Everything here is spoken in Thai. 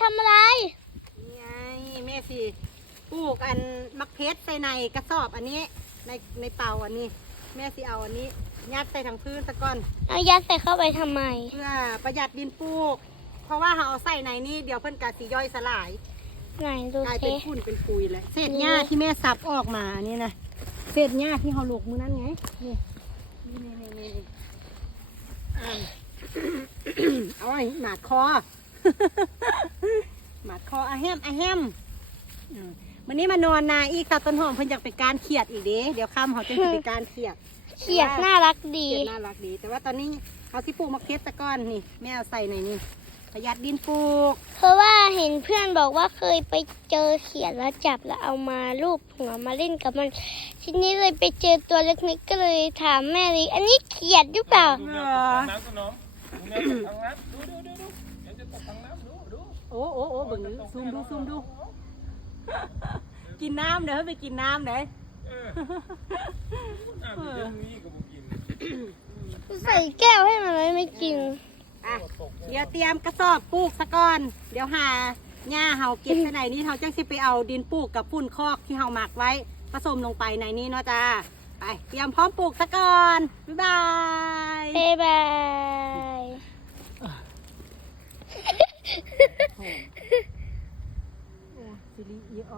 ทำอะไร นี่ไงแม่สิปลูกอันมักเพชรใส่ในกระสอบอันนี้ในเตาอันนี้ แม่สิเอาอันนี้ยัดใส่ทางพื้นซะก่อน เอายัดใส่เข้าไปทำไม เพื่อประหยัดดินปลูก เพราะว่าเราเอาใส่ในนี้เดี๋ยวเพิ่นกะสิย่อยสลาย ไหนดู กลาย สิ เป็นฝุ่นเป็นปุ๋ยเลยเศษหญ้าที่แม่สับออกมานี่นะเศษหญ้าที่เราลูกมื้อนั้นไงนี่อ่า เอาไว้หมาดคอ หมาดคออะแฮมวันนี้มานอนนาอีกตาต้นหอมเพิ่นอยากไปการเขียดอีกเด้เดี๋ยวค่ำเขาจะไปการเขียด เขียดน่ารักดี เขียดน่ารักดี แต่ว่าตอนนี้เขาที่ปลูกมะเขือตะก้อนนี่แม่เอาใส่ในนี่ประหยัดดินปลูก เพราะว่าเห็นเพื่อนบอกว่าเคยไปเจอเขียดแล้วจับแล้วเอามาลูบหัวมาเล่นกับมัน ทีนี้เลยไปเจอตัวเล็กๆก็เลยถามแม่เลยอันนี้เขียดหรือเปล่า ดูแมวตกน้ำตัวน้องดูแมวตกทางน้ำดูเดี๋ยวจะตกทางน้ำดู โอ้เบิ่งซูมดู กินน้ำเด้อไปกินน้ำเด้อ น้ำเดี๋ยวนี้ก็บอกกิน ใส่แก้วให้มันไม่กิน อ่ะเดี๋ยวเตรียมกระสอบปลูกซะก่อน เดี๋ยวหาหญ้าเฮาเก็บไปไหนนี่เฮาจังสิไปเอาดินปลูกกับฝุ่นคอกที่เฮาหมักไว้ผสมลงไปในนี้เนาะจ้าไปเตรียมพร้อมปลูกซะก่อนบ๊ายบาย บ๊ายบาย